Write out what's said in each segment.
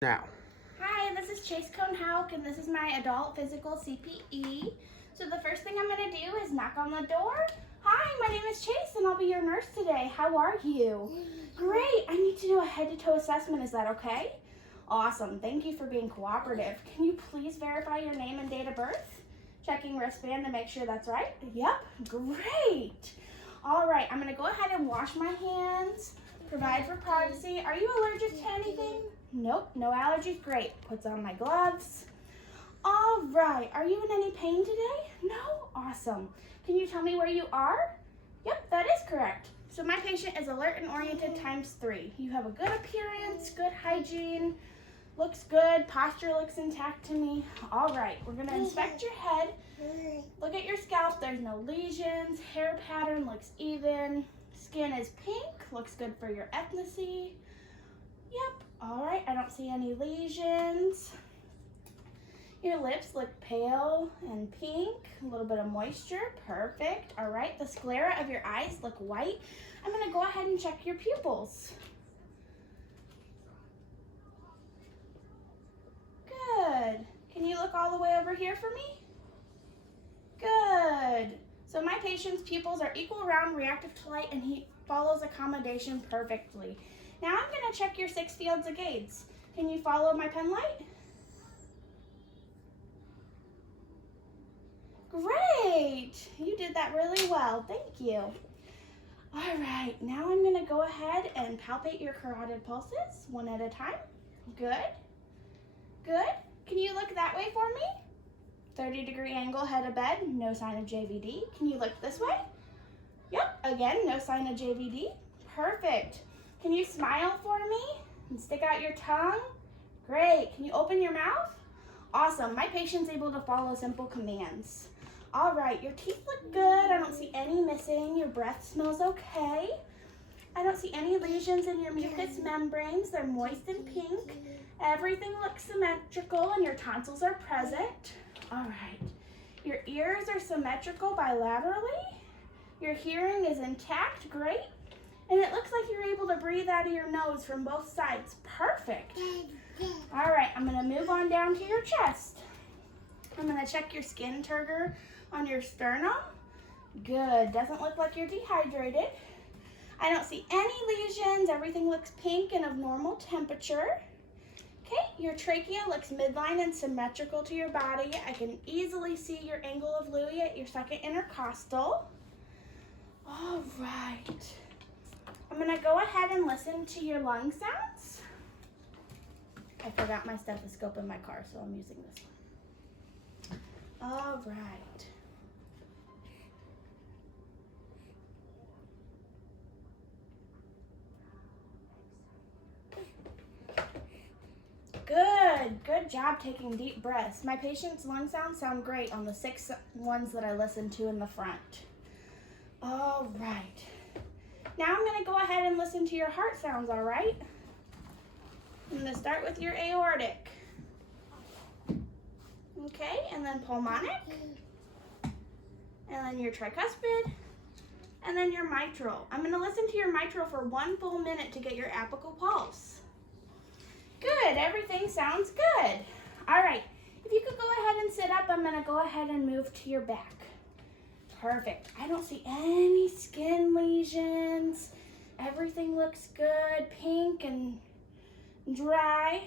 Now. Hi, this is Chase Cohn-Hauk, and this is my adult physical CPE. So the first thing I'm going to do is knock on the door. Hi, my name is Chase, and I'll be your nurse today. How are you? Great. I need to do a head-to-toe assessment. Is that okay? Awesome. Thank you for being cooperative. Can you please verify your name and date of birth? Checking wristband to make sure that's right. Yep. Great. All right. I'm going to go ahead and wash my hands. Provide for privacy. Are you allergic to anything? Nope, no allergies. Great. Puts on my gloves. All right. Are you in any pain today? No? Awesome. Can you tell me where you are? Yep, that is correct. So my patient is alert and oriented ×3. You have a good appearance, good hygiene, looks good, posture looks intact to me. All right, we're going to inspect your head. Look at your scalp. There's no lesions. Hair pattern looks even. Skin is pink. Looks good for your ethnicity. Yep. All right, I don't see any lesions. Your lips look pale and pink, a little bit of moisture, perfect. All right, the sclera of your eyes look white. I'm gonna go ahead and check your pupils. Good. Can you look all the way over here for me? Good. So my patient's pupils are equal, round, reactive to light, and he follows accommodation perfectly. Now I'm going to check your 6 fields of gaze. Can you follow my pen light? Great! You did that really well. Thank you. All right, now I'm going to go ahead and palpate your carotid pulses one at a time. Good. Good. Can you look that way for me? 30-degree angle, head of bed, no sign of JVD. Can you look this way? Yep, again, no sign of JVD. Perfect. Can you smile for me and stick out your tongue? Great. Can you open your mouth? Awesome. My patient's able to follow simple commands. All right, your teeth look good. I don't see any missing. Your breath smells okay. I don't see any lesions in your mucous membranes. They're moist and pink. Everything looks symmetrical and your tonsils are present. All right. Your ears are symmetrical bilaterally. Your hearing is intact. Great. And it looks like you're able to breathe out of your nose from both sides. Perfect. All right, I'm going to move on down to your chest. I'm going to check your skin turgor on your sternum. Good. Doesn't look like you're dehydrated. I don't see any lesions. Everything looks pink and of normal temperature. Okay, your trachea looks midline and symmetrical to your body. I can easily see your angle of Louis at your second intercostal. All right. I'm going to go ahead and listen to your lung sounds. I forgot my stethoscope in my car, so I'm using this one. All right. Good job taking deep breaths. My patient's lung sounds sound great on the 6 ones that I listened to in the front. All right. Now I'm going to go ahead and listen to your heart sounds, all right? I'm going to start with your aortic. Okay, and then pulmonic. And then your tricuspid. And then your mitral. I'm going to listen to your mitral for 1 full minute to get your apical pulse. Good, everything sounds good. All right, if you could go ahead and sit up, I'm going to go ahead and move to your back. Perfect. I don't see any skin lesions. Everything looks good, pink and dry.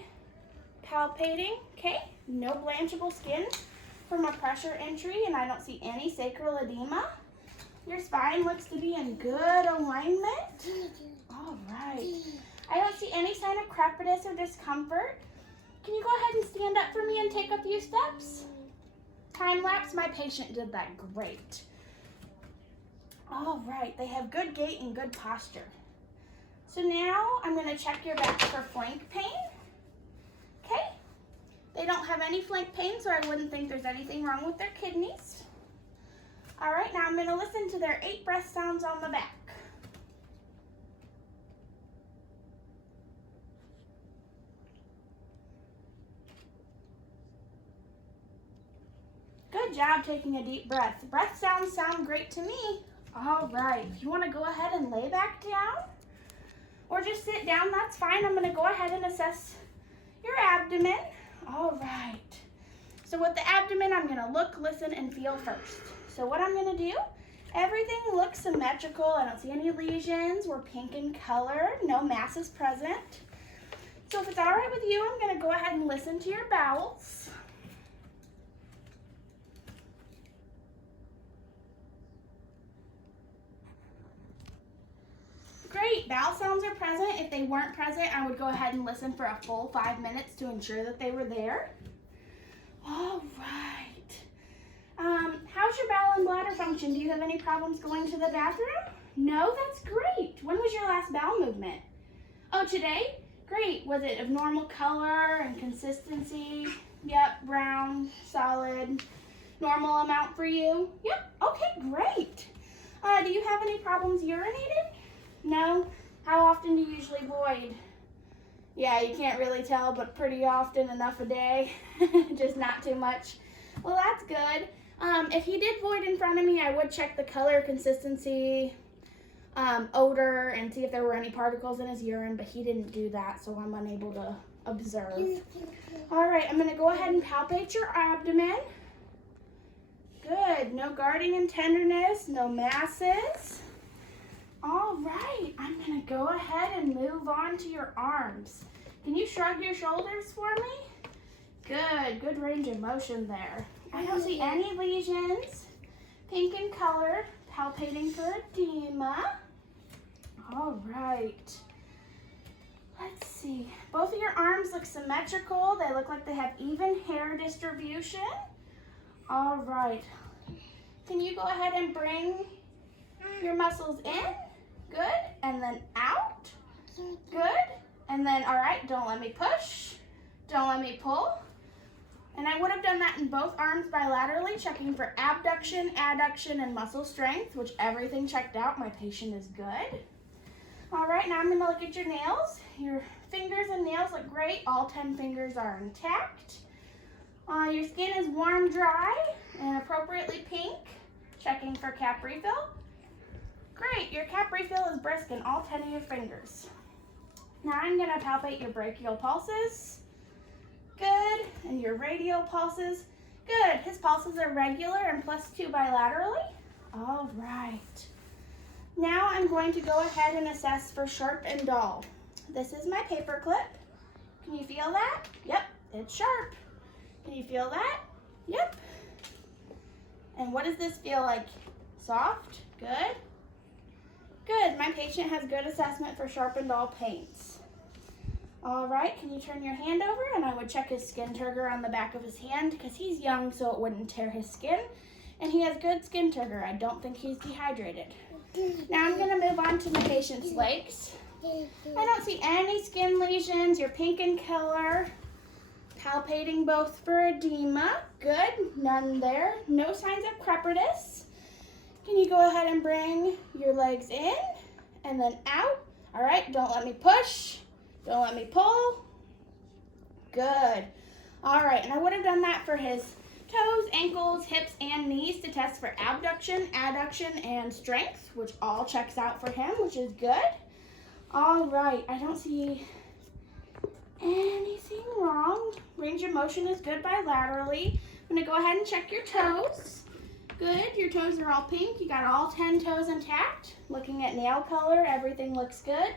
Palpating, okay? No blanchable skin from a pressure entry, and I don't see any sacral edema. Your spine looks to be in good alignment. All right. I don't see any sign of crepitus or discomfort. Can you go ahead and stand up for me and take a few steps? Time lapse, my patient did that great. All right, they have good gait and good posture. So now I'm going to check your back for flank pain. Okay, they don't have any flank pain, so I wouldn't think there's anything wrong with their kidneys. All right, now I'm going to listen to their 8 breath sounds on the back. Good job taking a deep breath. Breath sounds sound great to me. All right, if you want to go ahead and lay back down or just sit down, that's fine. I'm going to go ahead and assess your abdomen. All right. So with the abdomen, I'm gonna look, listen, and feel first. So what I'm gonna do, everything looks symmetrical. I don't see any lesions. We're pink in color. No mass is present. So if it's all right with you, I'm gonna go ahead and listen to your bowels. Great, bowel sounds are present. If they weren't present, I would go ahead and listen for a full 5 minutes to ensure that they were there. All right. How's your bowel and bladder function? Do you have any problems going to the bathroom? No, that's great. When was your last bowel movement? Oh, today? Great. Was it of normal color and consistency? Yep, brown, solid, normal amount for you? Yep, okay, great. Do you have any problems urinating? No? How often do you usually void? Yeah, you can't really tell, but pretty often, enough a day. Just not too much. Well, that's good. If he did void in front of me, I would check the color, consistency, odor, and see if there were any particles in his urine, but he didn't do that, so I'm unable to observe. All right, I'm gonna go ahead and palpate your abdomen. Good, no guarding and tenderness, no masses. All right, I'm gonna go ahead and move on to your arms. Can you shrug your shoulders for me? Good range of motion there. I don't see any lesions. Pink in color, palpating for edema. All right. Let's see. Both of your arms look symmetrical. They look like they have even hair distribution. All right. Can you go ahead and bring your muscles in? Good. And then out. Good. And then, all right, don't let me push. Don't let me pull. And I would have done that in both arms bilaterally, checking for abduction, adduction, and muscle strength, which everything checked out. My patient is good. All right, now I'm gonna look at your nails. Your fingers and nails look great. All 10 fingers are intact. Your skin is warm, dry, and appropriately pink. Checking for cap refill. Great, your cap refill is brisk in all 10 of your fingers. Now I'm gonna palpate your brachial pulses. Good, and your radial pulses. Good, his pulses are regular and +2 bilaterally. All right. Now I'm going to go ahead and assess for sharp and dull. This is my paper clip. Can you feel that? Yep, it's sharp. Can you feel that? Yep. And what does this feel like? Soft? Good. Good, my patient has good assessment for sharp and dull pains. All right, can you turn your hand over? And I would check his skin turgor on the back of his hand because he's young, so it wouldn't tear his skin. And he has good skin turgor. I don't think he's dehydrated. Now I'm gonna move on to my patient's legs. I don't see any skin lesions. You're pink in color. Palpating both for edema. Good, none there. No signs of crepitus. Can you go ahead and bring your legs in and then out? All right, don't let me push. Don't let me pull. Good. All right, and I would have done that for his toes, ankles, hips, and knees to test for abduction, adduction, and strength, which all checks out for him, which is good. All right, I don't see anything wrong. Range of motion is good bilaterally. I'm gonna go ahead and check your toes. Good, your toes are all pink. You got all 10 toes intact. Looking at nail color, everything looks good.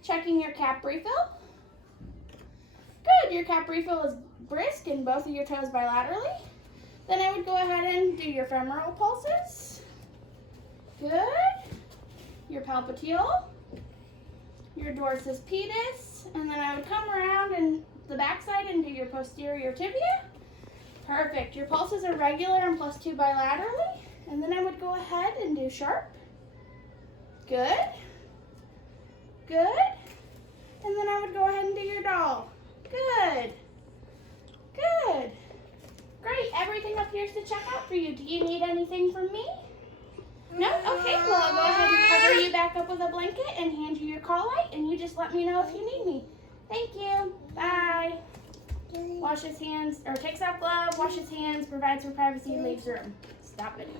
Checking your cap refill. Good, your cap refill is brisk in both of your toes bilaterally. Then I would go ahead and do your femoral pulses. Good. Your palpatile. Your dorsus pedis. And then I would come around and the backside and do your posterior tibia. Perfect. Your pulses are regular and +2 bilaterally. And then I would go ahead and do sharp. Good. Good. And then I would go ahead and do your dull. Good. Good. Great. Everything appears to check out for you. Do you need anything from me? No? Okay. Well, I'll go ahead and cover you back up with a blanket and hand you your call light, and you just let me know if you need me. Thank you. Bye. Wash his hands, or takes off glove, wash his hands, provides for privacy, leaves room. Stop video.